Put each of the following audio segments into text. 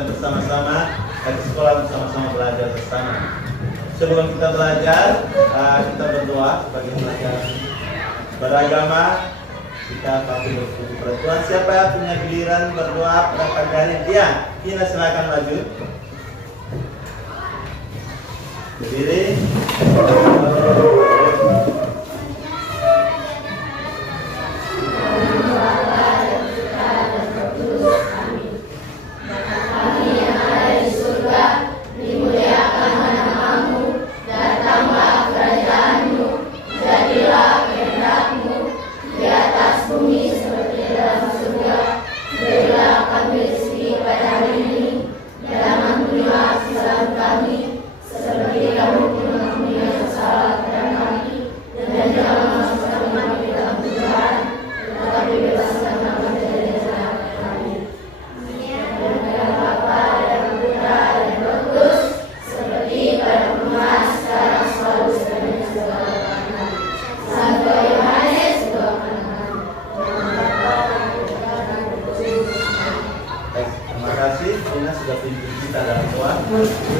kita bersama-sama ke sekolah bersama-sama belajar bersama. Sebelum kita belajar, kita berdoa sebagai pelajaran beragama. Kita pasti bersyukur kepada Tuhan. Siapa yang punya giliran berdoa pada pagi hari ini? Tina silakan maju. Berdiri.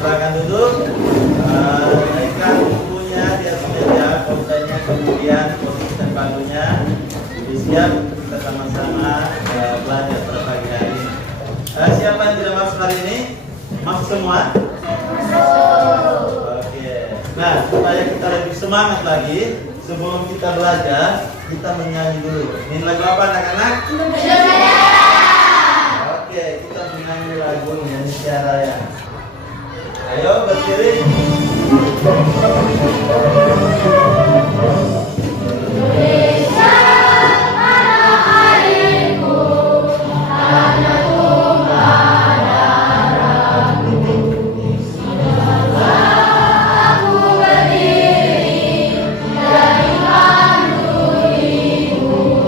Silakan duduk. Naikkan bukunya di atas meja, pulpennya, kemudian posisikan bangkunya. Jadi siap kita sama-sama belajar pada pagi hari ini. Siapa yang tidak masuk hari ini? Masuk semua? Oke. Nah, supaya kita lebih semangat lagi, sebelum kita belajar, kita menyanyi dulu. Ini lagu apa anak-anak? Oke, kita menyanyi lagu Indonesia Raya. Ayo berdiri. Indonesia tanah airku, tanah tumpah darahku. Aku berdiri dari kandung ibuku.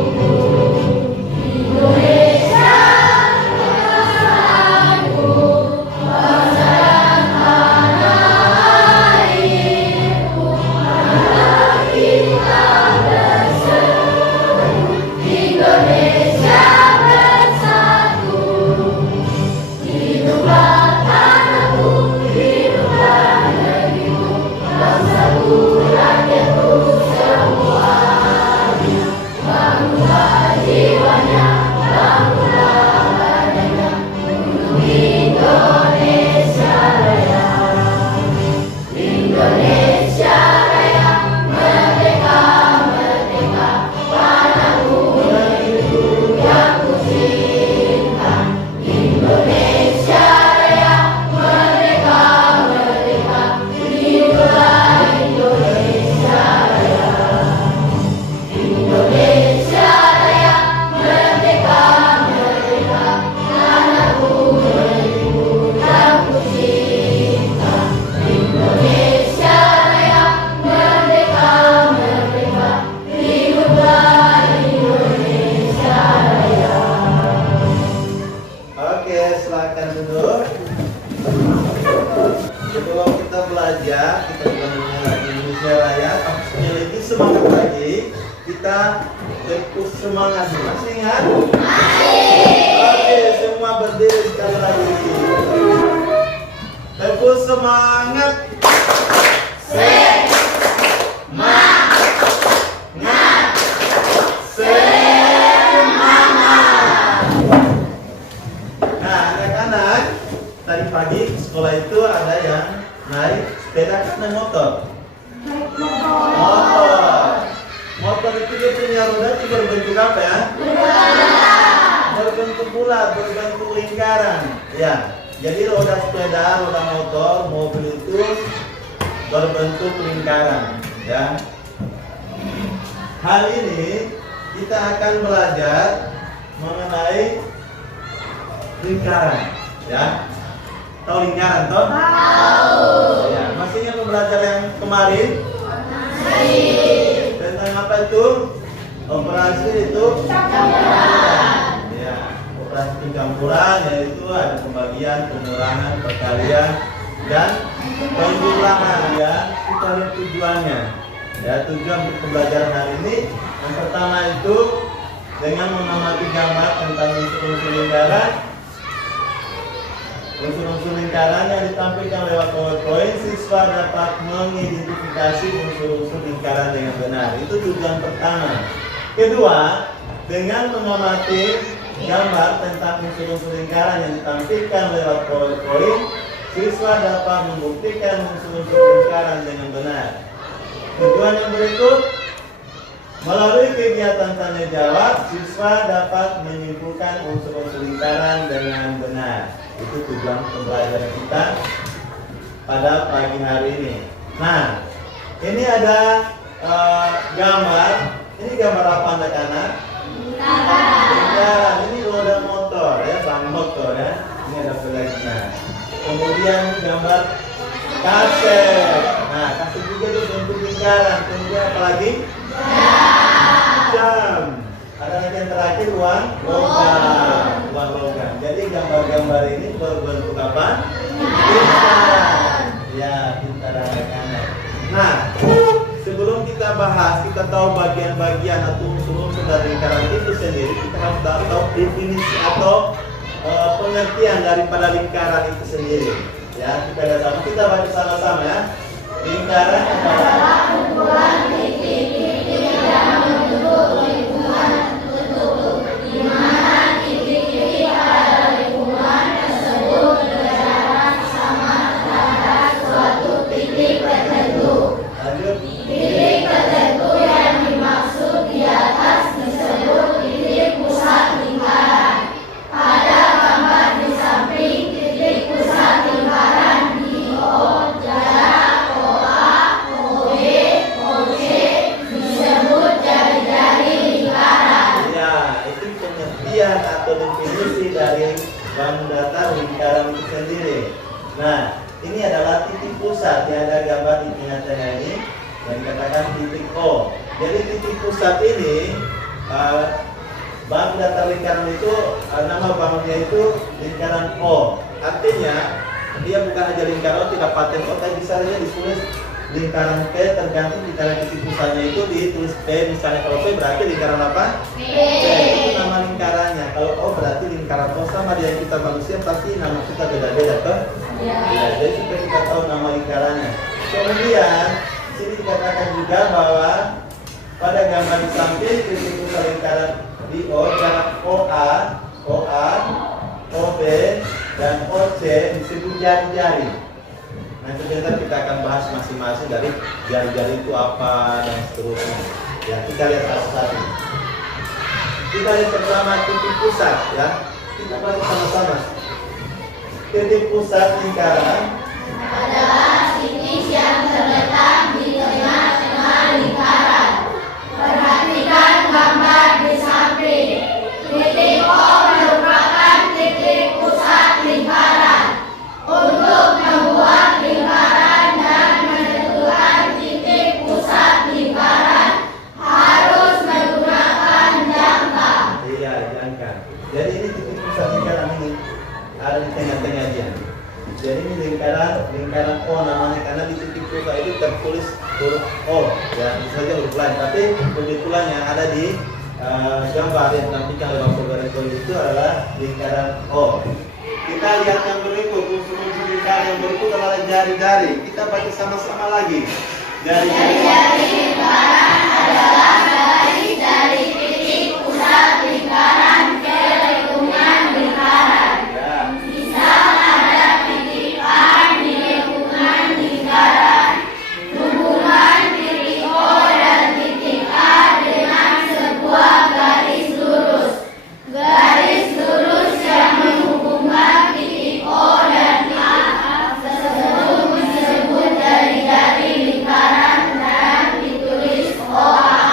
Indonesia kebangsaan semangat. Masih ingat? Oke, semua berdiri sekali lagi. Tepuk semangat. Nah, anak-anak, tadi pagi di sekolah itu ada yang naik sepeda kan naik motor. Motor itu dia punya roda itu berbentuk apa ya? Berbentuk bulat, berbentuk lingkaran. Ya, jadi roda sepeda, roda motor, mobil itu berbentuk lingkaran. Ya. Hal ini kita akan belajar mengenai lingkaran. Ya, tahu lingkaran toh? Tahu. Ya, masih ingat pembelajaran yang kemarin? Tentang apa itu? Operasi itu campuran. Ya, operasi campuran yaitu ada pembagian, pengurangan, perkalian, dan penjumlahan. Ya, kita lihat tujuannya. Ya, tujuan untuk pembelajaran hari ini yang pertama itu dengan mengamati gambar tentang unsur-unsur lingkaran. Unsur-unsur lingkaran yang ditampilkan lewat PowerPoint, siswa dapat mengidentifikasi unsur-unsur lingkaran dengan benar. Itu tujuan pertama. Kedua, dengan mengamati gambar tentang unsur-unsur lingkaran yang ditampilkan lewat PowerPoint, siswa dapat membuktikan unsur-unsur lingkaran dengan benar. Tujuan yang berikut, melalui kegiatan tanya jawab, siswa dapat menyimpulkan unsur-unsur lingkaran dengan benar. Itu tujuan pembelajaran kita pada pagi hari ini. Nah, ini ada gambar. Ini gambar apa anak-anak? Lingkaran. Ini roda motor ya, ban motor ya. Ini ada peleknya. Kemudian gambar kaset. Nah, kaset juga itu bentuk lingkaran. Kemudian apa lagi? Jam. Ada lagi yang terakhir uang logam. Uang logam. Jadi gambar-gambar ini berbentuk apa? Lingkaran. Ya, pintar anak-anak. Nah, sebelum kita bahas, kita tahu bagian-bagian atau unsur-unsur dari lingkaran itu sendiri, kita harus tahu definisi atau pengertian daripada lingkaran itu sendiri. Ya, kita lihat sama, kita baca sama-sama ya. Lingkaran adalah kumpulan titik-titik yang membentuk lingkungan tertutup, di mana titik-titik pada lingkungan tersebut berjarak sama terhadap suatu titik tertentu. lanjut. Titik tertentu yang dimaksud di atas disebut titik pusat lingkaran. Pada gambar di samping, titik pusat lingkaran di O, jarak OA, OB, OC disebut jari-jari lingkaran. Ya, itu pengertian atau definisi dari bahan datar lingkaran itu sendiri. Nah, ini adalah titik pusat yang ada gambar di tengah-tengah ini yang dikatakan titik O. Jadi titik pusat ini bahan datar lingkaran itu nama bahannya itu lingkaran O. Artinya dia bukan hanya lingkaran O, tidak paten O, tapi bisa saja ditulis lingkaran P, tergantung lingkaran titik pusatnya itu ditulis P. Misalnya kalau P berarti lingkaran apa? P. Itu nama lingkarannya. Kalau O berarti lingkaran O. Sama dengan kita manusia pasti nama kita beda-beda toh? Ya, jadi supaya kita tahu nama lingkarannya. Kemudian sini dikatakan juga bahwa pada gambar di samping titik pusat lingkaran di O, jarak OA, OB, dan OC disebut jari-jari. Nah, sebentar kita akan bahas masing-masing dari jari-jari itu apa dan seterusnya. Ya, kita lihat satu-satu. Kita lihat pertama titik pusat ya. Kita baca sama-sama. Titik pusat lingkaran Adalah titik yang terletak di tengah-tengah lingkaran. Perhatikan gambar di samping. Titik O merupakan titik pusat lingkaran. Untuk membuat lingkaran dan menentukan titik pusat lingkaran harus menggunakan jangka. Iya, jangka. Jadi ini titik pusat lingkaran ini ada di tengah-tengah dia. Jadi ini lingkaran O namanya karena di titik pusat itu tertulis huruf O. Ya, bisa saja huruf lain. Tapi kebetulan yang ada di gambar yang ditampilkan oleh Bapak Guru itu adalah lingkaran O. Kita lihat yang berikut, unsur-unsur lingkaran yang berikut adalah jari-jari. Kita baca sama-sama lagi. Jari-jari lingkaran adalah garis dari titik pusat lingkaran ke lingkungan lingkaran. Ya. Misal ada titik A di lingkungan lingkaran. Hubungan titik O dan titik A dengan sebuah garis lurus. Garis lurus yang menghubungkan titik O dan A tersebut disebut jari-jari lingkaran dan ditulis OA.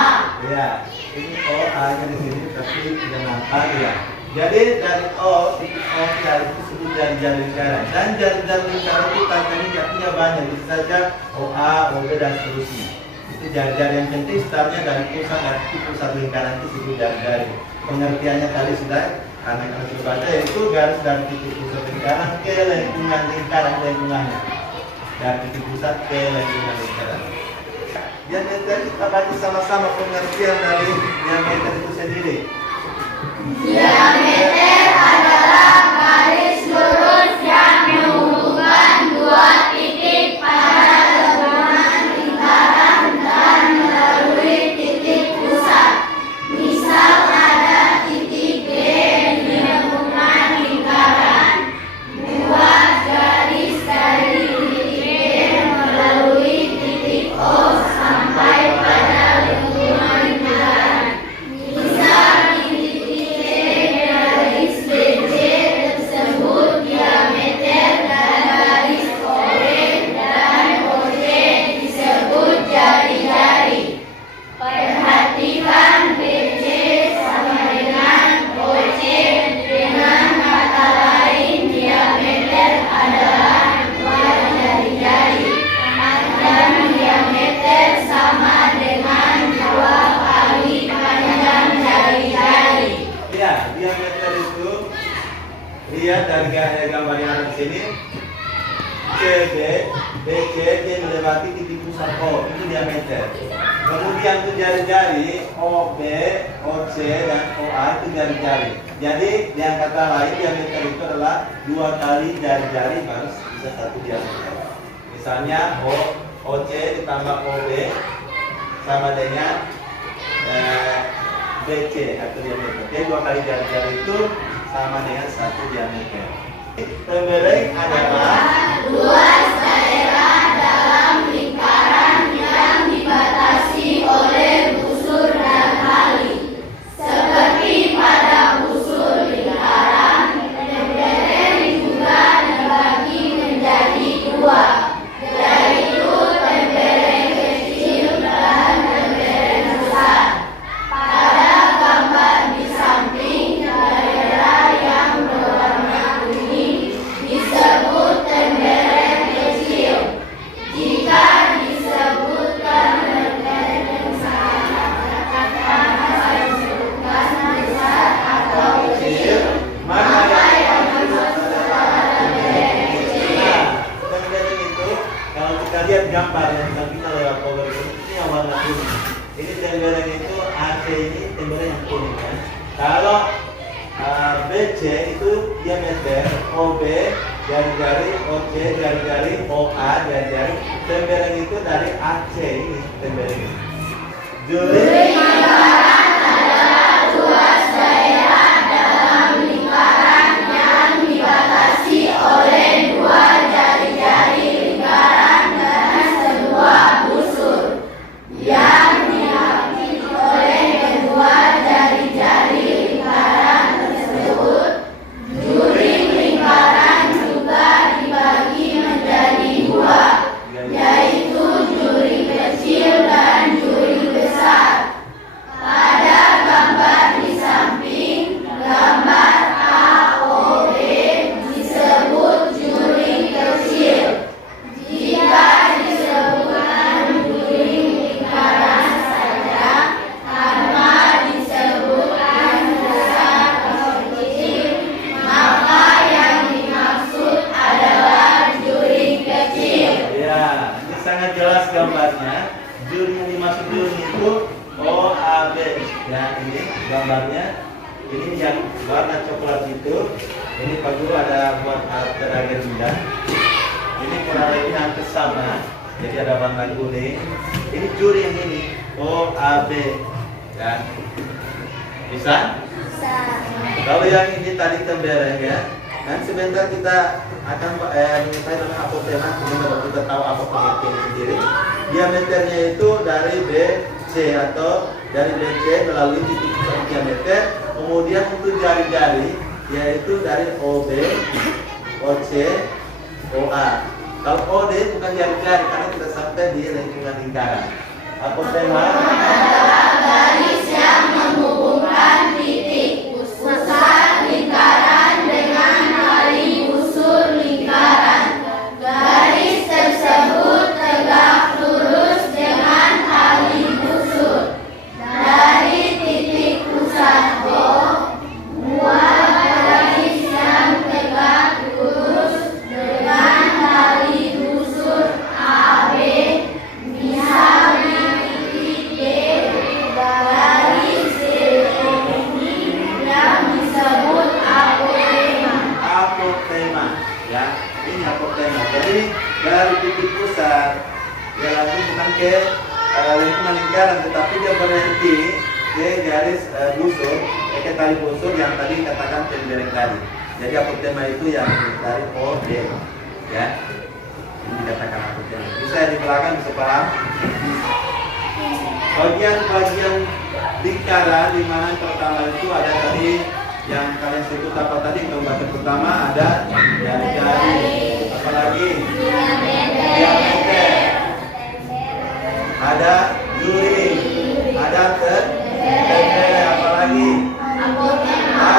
Ya, ini OA nya di sini tapi tidak nampak ya. Jadi dari O, titik O dari itu disebut jari-jari lingkaran. Dan jari-jari lingkaran itu tandanya jadinya banyak, bisa saja OA, OB dan seterusnya. Itu jari-jari yang penting startnya dari pusat lingkaran itu disebut jari-jari. Pengertiannya tadi sudah anak-anak sudah baca, yaitu garis dari titik pusat lingkaran ke lingkungan lingkungannya. Dari titik pusat ke lingkungan lingkaran. Diameter kita baca sama-sama pengertian dari diameter itu sendiri. Diameter adalah garis lurus yang CB, BC dia melewati titik pusat O, itu diameter. Kemudian untuk jari-jari OB, OC dan OA itu jari-jari. Jadi yang kata lain diameter itu adalah 2 kali jari-jari baru bisa 1 diameter. Misalnya OC ditambah OB sama dengan BC atau diameter. Jadi 2 kali jari-jari itu sama dengan 1 diameter. Tembereng adalah luas daerah dalam lingkaran yang dibatasi oleh busur dan tali. Seperti pada busur lingkaran, tembereng juga dibagi menjadi 2, yaitu tembereng kecil dan tembereng besar. Pada gambar di samping, daerah yang berwarna kuning disebut tembereng kecil. Jika disebutkan tembereng besar, katakan disebutkan besar atau kecil, maka yang dimaksud adalah tembereng kecil. Nah, tembereng itu kalau kita lihat gambar yang kita lewat cover ini yang warna kuning. Ini tembereng itu AC ini tembereng yang kuning kan. Kalau BC itu diameter, OB jari-jari, OC jari-jari, OA jari-jari. Tembereng itu dari AC ini tembereng. Lingkaran adalah luas daerah dalam lingkaran yang dibatasi oleh 2 jari-jari lingkaran dan sebuah busur yang diapit oleh kedua jari-jari lingkaran tersebut. Juring lingkaran juga dibagi menjadi 2, yaitu juring kecil dan juring besar. Pada gambar di samping, gambar AOB disebut juring kecil. Jika disebutkan juring lingkaran saja tanpa disebutkan besar atau kecil, maka yang dimaksud adalah juring kecil. Ya, ini sangat jelas gambarnya. Juring yang dimaksud juring itu OAB. Ya, ini gambarnya. Ini yang warna coklat itu. Ini Pak Guru ada buat alat peraga juga. Ini kurang lebih hampir sama. Jadi ada warna kuning. Ini juring yang ini OAB. Ya. Bisa? Kalau yang ini tadi tembereng ya. Dan sebentar kita akan mengetahui tentang apotema, kemudian kita tahu apa pengertiannya sendiri. Diameternya itu dari BC atau dari BC melalui titik pusat diameter. Kemudian untuk jari-jari yaitu dari OB, OC, OA. Kalau OD bukan jari-jari karena tidak sampai di lingkungan lingkaran. Apotema Adalah garis yang menghubungkan titik pusat lingkaran dengan tali busur lingkaran. Garis tersebut tegak lurus dengan tali busur. Dari titik pusat O, buat garis yang tegak lurus dengan tali busur AB. Bisa di titik D, garis ini yang disebut apotema. apotema ya, ini apotema. Jadi dari titik pusat dia langsung bukan ke lingkungan lingkaran, tetapi dia berhenti ke garis busur, ke tali busur yang tadi katakan tembereng tadi. Jadi apotema itu yang dari OD ya, ini dikatakan apotema. Bisa di belakang bisa paham. Bagian-bagian lingkaran di mana pertama itu ada tadi yang kalian sebut apa tadi? Gambar pertama ada jari-jari, apalagi diameter, ada juring, ada tembereng, apalagi apotema.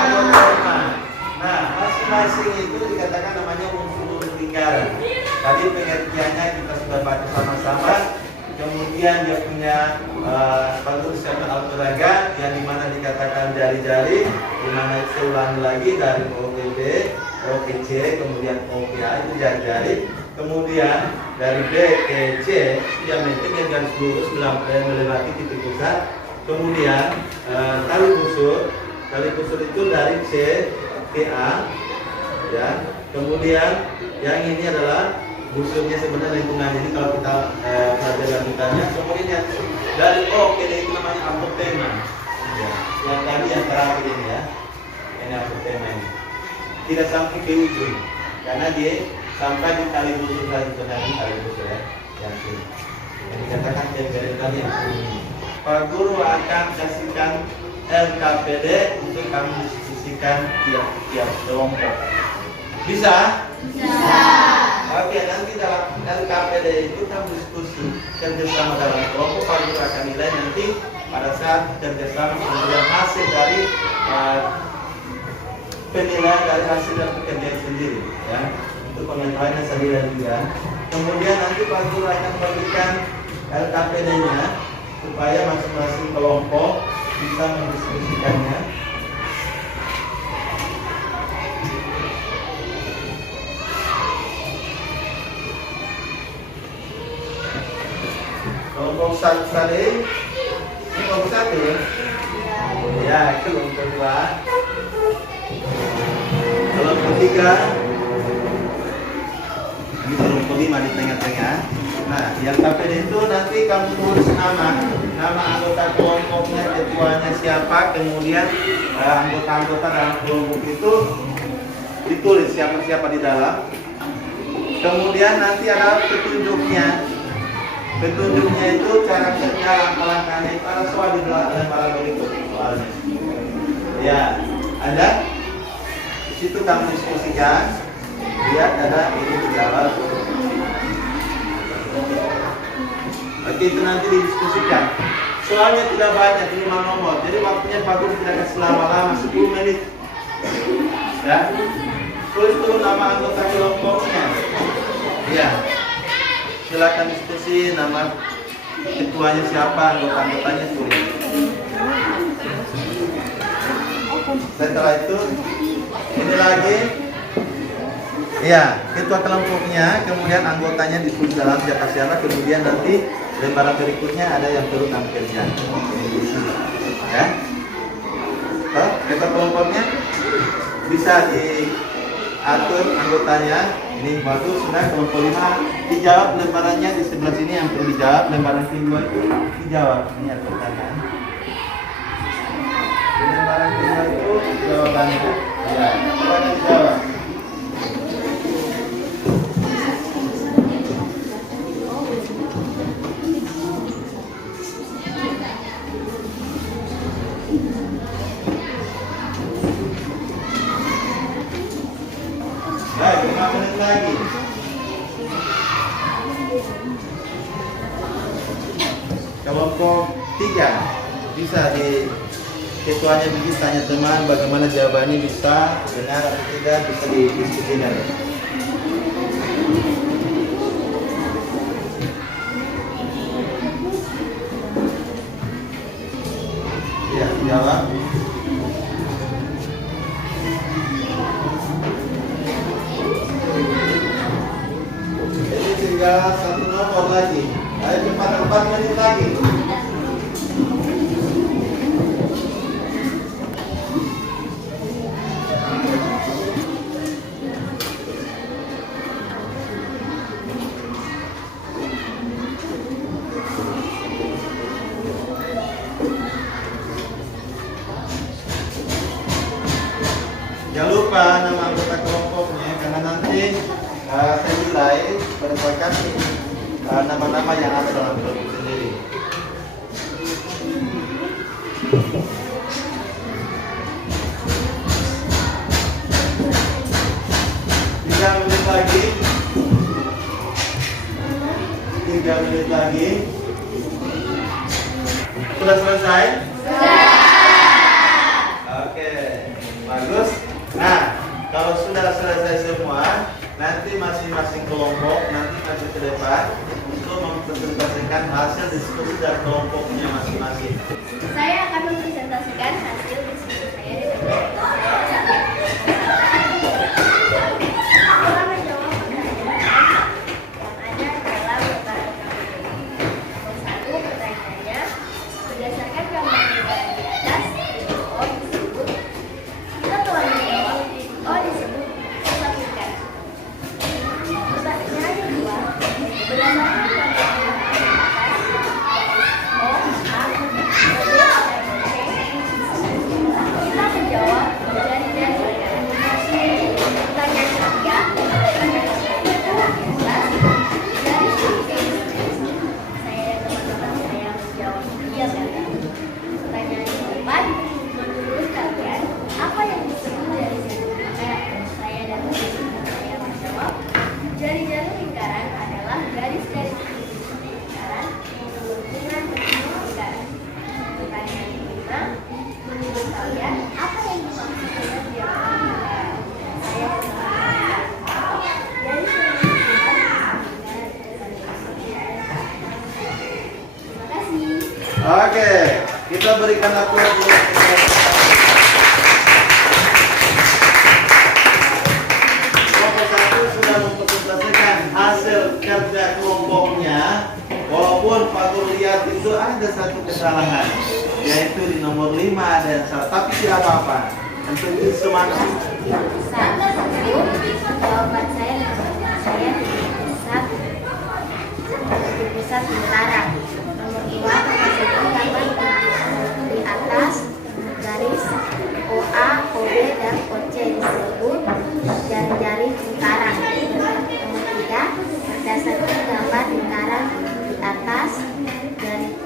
Nah, masing-masing itu dikatakan namanya unsur lingkaran. Tadi pengertiannya kita sudah baca sama-sama. kemudian dia punya bentuk siapa alperaga yang dimana dikatakan jari-jari, dimana seulang lagi dari O ke B, O ke C, kemudian O ke A itu jari-jari, kemudian dari B ke C diameternya garis lurus melewati titik pusat, kemudian tali busur itu dari C ke A, ya, kemudian yang ini adalah busurnya sebenarnya lingkungan ini kalau kita pelajari lanjutannya, kemudian dari O ke D itu namanya apotema, ya. Yang tadi yang terakhir ini ya, ini apotema ini tidak sampai ke ujung karena dia sampai di tali busur selanjutnya ini tali busur ya, yang ini yang dikatakan jari-jari tadi yang ini. Pak Guru akan kasihkan LKPD untuk kami diskusikan tiap kelompok. Bisa? Bisa. Oke, nanti dalam LKPD itu kami diskusi kerjasama dalam kelompok. Pak Guru akan nilai nanti pada saat kerjasama kemudian hasil dari penilaian dari hasil dan pekerjaan sendiri, ya. Untuk pengetahuannya sendiri juga. Kemudian nanti Pak Guru akan bagikan LKPD-nya supaya masing-masing kelompok bisa mendiskusikannya. Kelompok satu ini kelompok satu ya, kelompok dua, kelompok tiga, ini kelompok lima di tengah-tengah. Nah, yang KPD itu nanti kamu tulis nama anggota kelompoknya, ketuanya siapa, kemudian anggota-anggota dalam kelompok itu ditulis siapa-siapa di dalam. Kemudian nanti ada petunjuknya. Petunjuknya itu cara kerja langkah-langkahnya itu ada soal di lembaran berikut soalnya. Ya, ada. Di situ kamu diskusikan. Lihat ada ini dijawab. Oke, itu nanti didiskusikan. Soalnya tidak banyak, 5 nomor. Jadi waktunya Pak Guru tidak kasih lama-lama, 10 menit. Ya. Tulis dulu nama anggota kelompoknya. Ya. Silakan diskusi nama ketuanya siapa, anggota-anggotanya tulis. Setelah itu ini lagi. Ya, ketua kelompoknya, kemudian anggotanya ditulis dalam siapa-siapa, kemudian nanti lembaran berikutnya ada yang turun tampilnya. Ya. Ketua kelompoknya bisa diatur anggotanya. Ini bagus, sudah kelompok 5 dijawab lembarannya di sebelah sini yang perlu dijawab, lembaran kedua itu dijawab. Ini ada pertanyaan. Lembaran kedua itu jawabannya. Ya, coba dijawab. Baik, 5 menit lagi. Kelompok 3 bisa di ketuanya bisa tanya teman bagaimana jawabannya, bisa benar atau tidak, bisa didiskusikan. Ya, jawab. Tinggal 1 nomor lagi. Ayo cepat, 4 menit lagi. Jangan lupa nama anggota kelompoknya karena nanti saya nilai berdasarkan nama-nama yang ada dalam kelompok sendiri. Tiga menit lagi. 3 menit lagi. Sudah selesai? Sudah. Oke, bagus. Nah, kalau sudah selesai semua, nanti masing-masing kelompok nanti maju ke depan untuk mempresentasikan hasil diskusi dari kelompoknya masing-masing. Saya akan mempresentasikan hasil diskusi saya dengan kelompok saya. Aku akan menjawab pertanyaan yang ada dalam lembar nomor 1. Pertanyaannya, berdasarkan gambar di atas, titik O disebut. Kita telah menjawab titik O disebut pusat lingkaran. Pertanyaan kedua, berdasarkan gambar di atas, O, A, B, kita menjawab jari-jari. Pertanyaan ketiga, saya dan teman-teman saya menjawab iya benar. Pertanyaan keempat, menurut kalian apa yang disebut jari-jari lingkaran? Saya dan teman-teman saya menjawab jari-jari lingkaran adalah garis-garis lingkaran yang menghubungkan lingkaran. Pertanyaan kelima, menurut kalian apa yang dimaksud dengan diagram lingkaran? Saya dan teman-teman garis-garis lingkaran. Terima kasih. Oke, kita berikan aplaus dulu. Kelompok 1 sudah mempresentasikan hasil kerja kelompoknya. Walaupun Pak Guru lihat itu ada satu kesalahan, yaitu di nomor 5 ada yang salah, tapi tidak apa-apa. Untuk itu semangat. Jawaban saya titik pusat lingkaran. Nomor 2, memperhatikan gambar di atas garis OA, OB, dan OC disebut jari-jari lingkaran. Nomor 3, berdasarkan gambar lingkaran di atas garis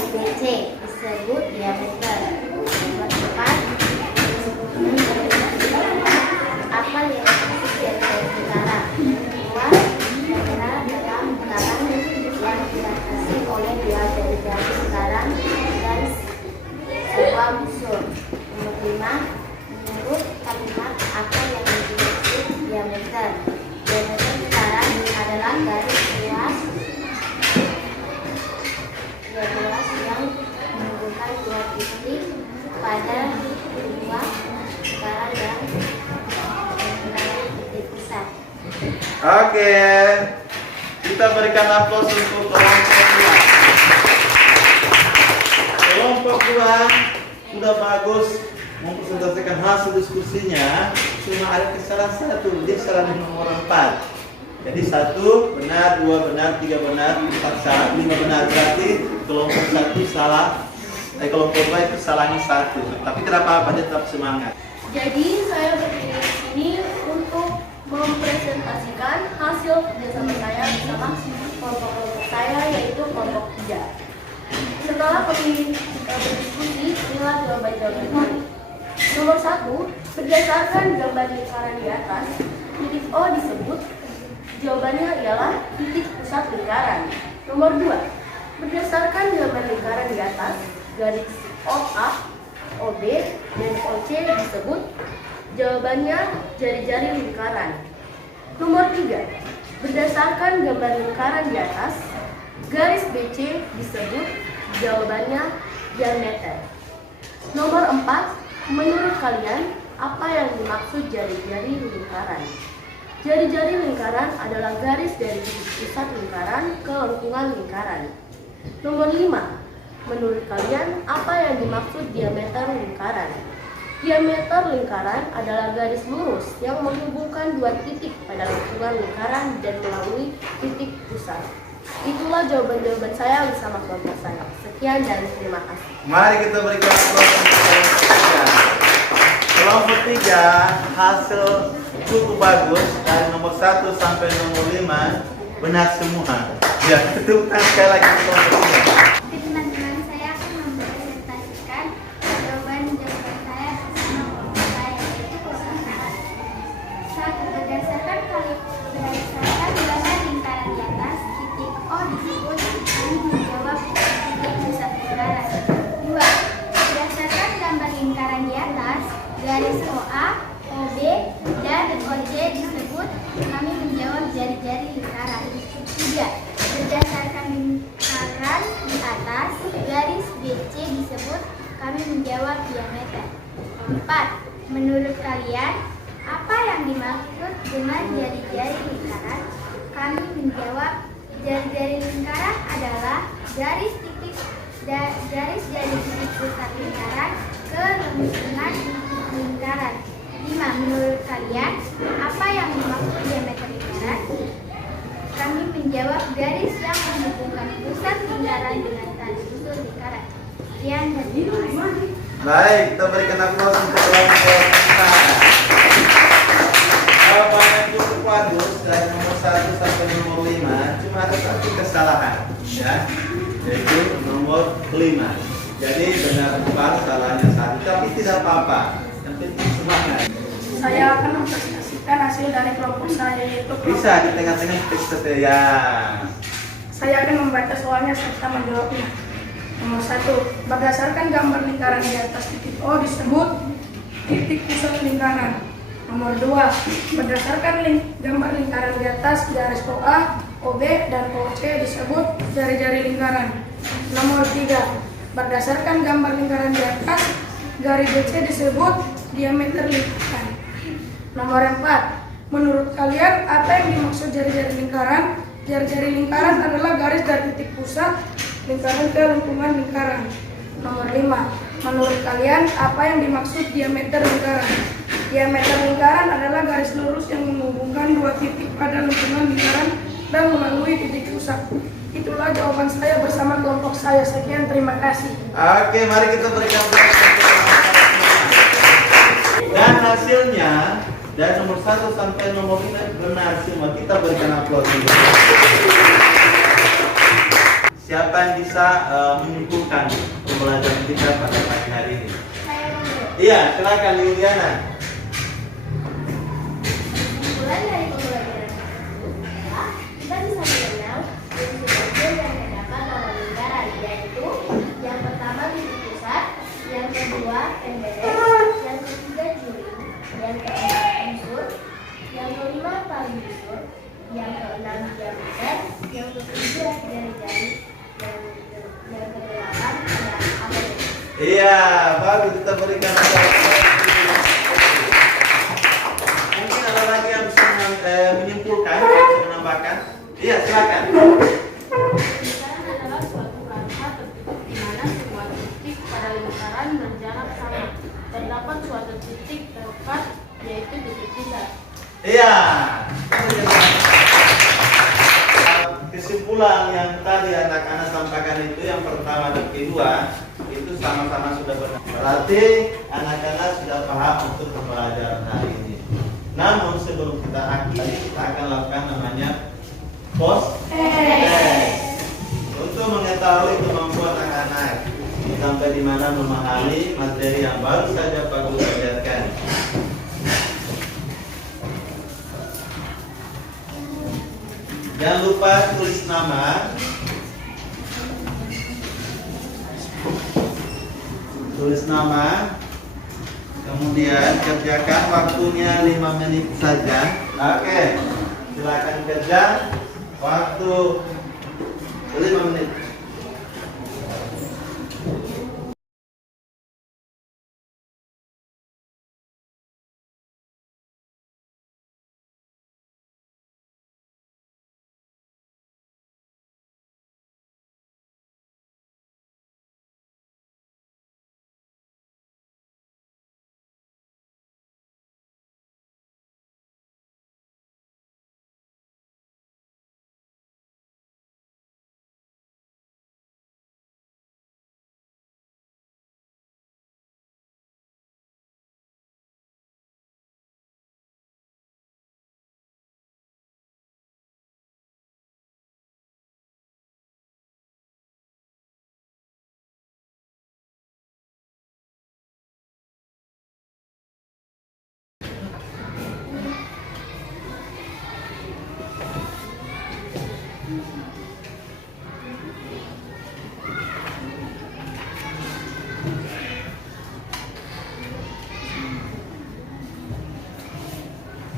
ABC disebut diameter. Nomor 4, apa yang disebut jari-jari lingkaran? 2, daerah dalam lingkaran yang dibatasi oleh dua jari-jari lingkaran dan sebuah busur. Nomor 5, menurut kalimat apa yang dimaksud diameter? Diameter lingkaran adalah garis luas yang menghubungkan dua titik pada dua lingkaran dan titik pusat. Oke, kita berikan aplaus untuk kelompok 2. Kelompok 2 sudah bagus mempresentasikan hasil diskusinya, cuma ada kesalahan satu, dia salah di nomor 4. Jadi 1 benar, 2 benar, 3 benar, 4 salah, 5 benar. Berarti kelompok 1 salah, kelompok 2 itu salahnya 1. Tapi tidak apa-apa, dia tetap semangat. Jadi saya berdiri di sini untuk mempresentasikan hasil kerjasama saya bersama kelompok-kelompok saya, yaitu kelompok 3. Setelah kami berdiskusi, inilah jawaban-jawaban kami. Nomor 1, berdasarkan gambar lingkaran di atas, titik O disebut. Jawabannya ialah titik pusat lingkaran. Nomor 2, berdasarkan gambar lingkaran di atas, garis OA, OB, dan OC disebut. Jawabannya jari-jari lingkaran. Nomor 3, berdasarkan gambar lingkaran di atas, garis BC disebut. Jawabannya diameter. Nomor 4, menurut kalian apa yang dimaksud jari-jari lingkaran? Jari-jari lingkaran adalah garis dari titik pusat lingkaran ke lengkungan lingkaran. Nomor 5, menurut kalian apa yang dimaksud diameter lingkaran? Diameter lingkaran adalah garis lurus yang menghubungkan dua titik pada lengkungan lingkaran dan melalui titik pusat. Itulah jawaban-jawaban saya bersama kelompok saya. Sekian dan terima kasih. Mari kita berikan aplaus untuk kelompok 3. Kelompok 3 hasil cukup bagus dari nomor 1 sampai nomor 5 benar semua. Ya, tepuk tangan sekali lagi untuk kelompok 3. Teman-teman, saya akan mempresentasikan jawaban-jawaban saya bersama kelompok saya, yaitu kelompok 1. Berdasarkan gambar lingkaran di atas, titik O disebut. Kami menjawab titik pusat lingkaran. 2. Berdasarkan gambar lingkaran di atas, garis OA, OB, dan OC disebut. tersebut, kami menjawab jari-jari lingkaran. 3. Berdasarkan lingkaran di atas, garis BC disebut, kami menjawab diameter. 4. Menurut kalian, apa yang dimaksud dengan jari-jari lingkaran? Kami menjawab, jari-jari lingkaran adalah garis jari titik pusat lingkaran ke lengkungan lingkaran. 5. Menurut kalian, apa yang dimaksud diameter lingkaran? Kami menjawab, garis yang menghubungkan pusat lingkaran dengan tali usul lingkaran. Sekian dan terima kasih. Baik, kita berikan aplaus untuk kelompok kita. Jawabannya cukup bagus dari nomor 1 sampai nomor 5. Cuma ada satu kesalahan, ya, yaitu nomor 5. Jadi benar 4, salahnya 1, tapi tidak apa-apa. Yang penting semangat. Saya akan mempresentasikan hasil dari kelompok saya, yaitu Bisa di tengah-tengah teks ya. Saya akan membaca soalnya serta menjawabnya. Nomor 1. Berdasarkan gambar lingkaran di atas titik O disebut titik pusat lingkaran. Nomor 2. Berdasarkan gambar lingkaran di atas garis OA, OB, dan OC disebut jari-jari lingkaran. Nomor 3. Berdasarkan gambar lingkaran di atas garis BC disebut diameter lingkaran. Nomor 4. Menurut kalian, apa yang dimaksud jari-jari lingkaran? Jari-jari lingkaran adalah garis dari titik pusat lingkaran ke lengkungan lingkaran. Nomor 5. Menurut kalian, apa yang dimaksud diameter lingkaran? Diameter lingkaran adalah garis lurus yang menghubungkan dua titik pada lengkungan lingkaran dan melalui titik pusat. Itulah jawaban saya bersama kelompok saya. Sekian, terima kasih. Oke, mari kita berikan aplaus. Dan hasilnya dari nomor 1 sampai nomor 5 benar semua. Kita berikan aplaus dulu. Siapa yang bisa menyimpulkan pembelajaran kita pada pagi hari ini? Iya, silakan Yuliana. Kesimpulan dari pembelajaran tersebut adalah kita bisa mengenal unsur-unsur yang terdapat dalam lingkaran, yaitu yang pertama titik pusat, yang kedua pemberes, yang ketiga juring, yang keempat unsur, yang kelima tali unsur, yang keenam diameter, yang ketujuh jari-jari, yang kedelapan adalah apel. Iya, bagus, kita berikan aplaus. Mungkin ada lagi yang bisa menyimpulkan, bisa menambahkan. Iya, silakan. Lingkaran adalah suatu rangka tertutup di mana semua titik pada lingkaran berjarak sama. Terdapat suatu titik tepat, yaitu titik pusat. Iya. Kesimpulan yang tadi anak-anak sampaikan itu yang pertama dan kedua itu sama-sama sudah benar. Berarti anak-anak sudah paham untuk pembelajaran hari ini. Namun sebelum kita akhiri, kita akan lakukan namanya post test untuk mengetahui kemampuan anak-anak sampai di mana memahami materi yang baru saja Pak Guru ajarkan. Jangan lupa tulis nama, kemudian kerjakan waktunya 5 menit saja. Oke, silakan kerja, waktu 5 menit.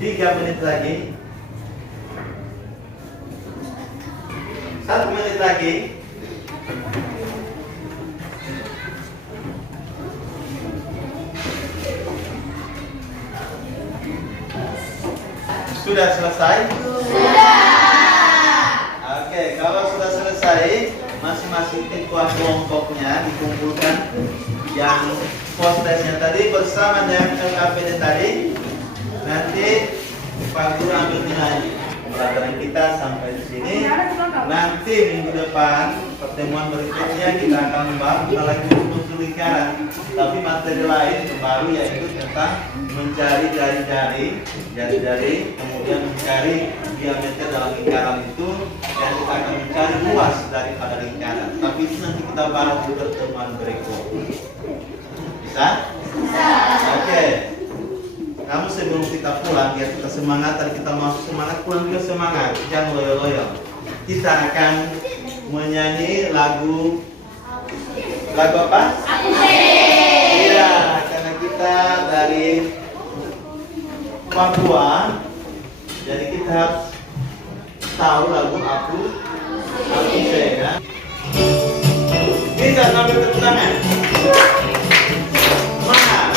3 menit lagi. 1 menit lagi. Sudah selesai? Oke, kalau sudah selesai, masing-masing ketua kelompoknya dikumpulkan yang post-testnya tadi bersama dengan LKPD tadi. Nanti Pak Guru ambil nilai pembelajaran kita sampai di sini. Nanti minggu depan pertemuan berikutnya kita akan membahas lagi unsur lingkaran. Tapi materi lain baru yaitu tentang mencari jari-jari, kemudian mencari diameter dalam lingkaran itu, dan kita akan mencari luas daripada lingkaran. Tapi itu nanti kita bahas di pertemuan berikut. Bisa? Bisa. Oke. Kamu sebelum kita pulang, biar kita semangat, tadi kita mau semangat, pulang juga semangat, jangan loyo-loyo. Kita akan menyanyi lagu apa? Iya, karena kita dari Papua, jadi kita harus tahu lagu aku ya. Bisa sambil tepuk tangan. Semangat.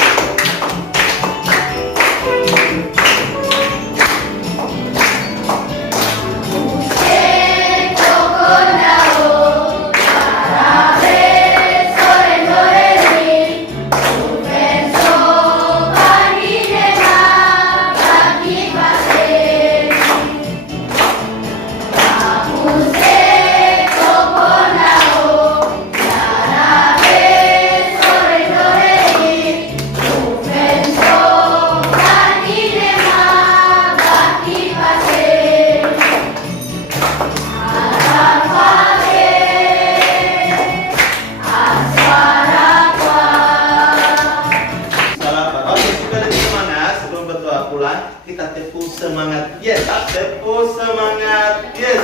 Kita tepuk semangat, yes, tepuk semangat, yes.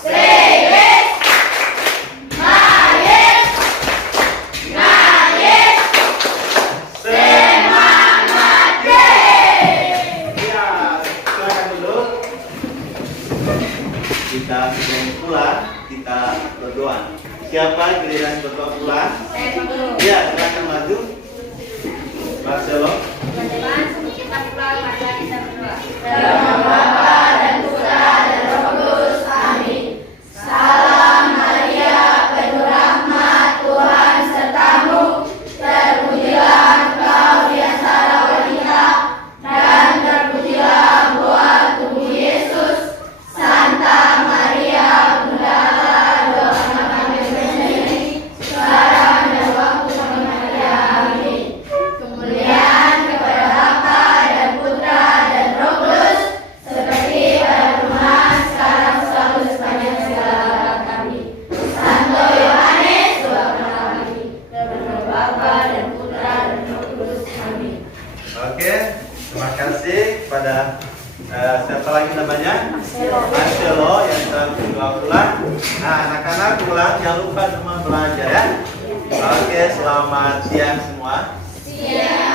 Say yes. Ma yes. Nah yes. Semangat yes. Ya, silakan dulu. Kita sebelum pulang, kita berdoa. Siapa giliran berdoa pulang? Ya, silakan maju. Marcelo. Dalam Bapa dan Putra dan Roh Kudus. Amin. Salam Maria, penuh rahmat, Tuhan sertamu. Terpujilah engkau di antara wanita, dan terpujilah buah tubuh Yesus. Santa Maria, Bunda Allah, doakan kami sendiri, sekarang dan waktu kami mati. Amin. Kemuliaan kepada Bapa dan Putra dan Roh Kudus, seperti pada permulaan, sekarang, selalu, sepanjang segala abad. Amin. Santo Yohanes, doakanlah kami. Dalam nama Bapa dan Putra dan Roh Kudus. Amin. Oke, terima kasih kepada siapa lagi namanya? Marcelo yang telah berdoa pulang. Nah, anak-anak pulang jangan lupa semua belajar ya. Oke, selamat siang semua. Siang.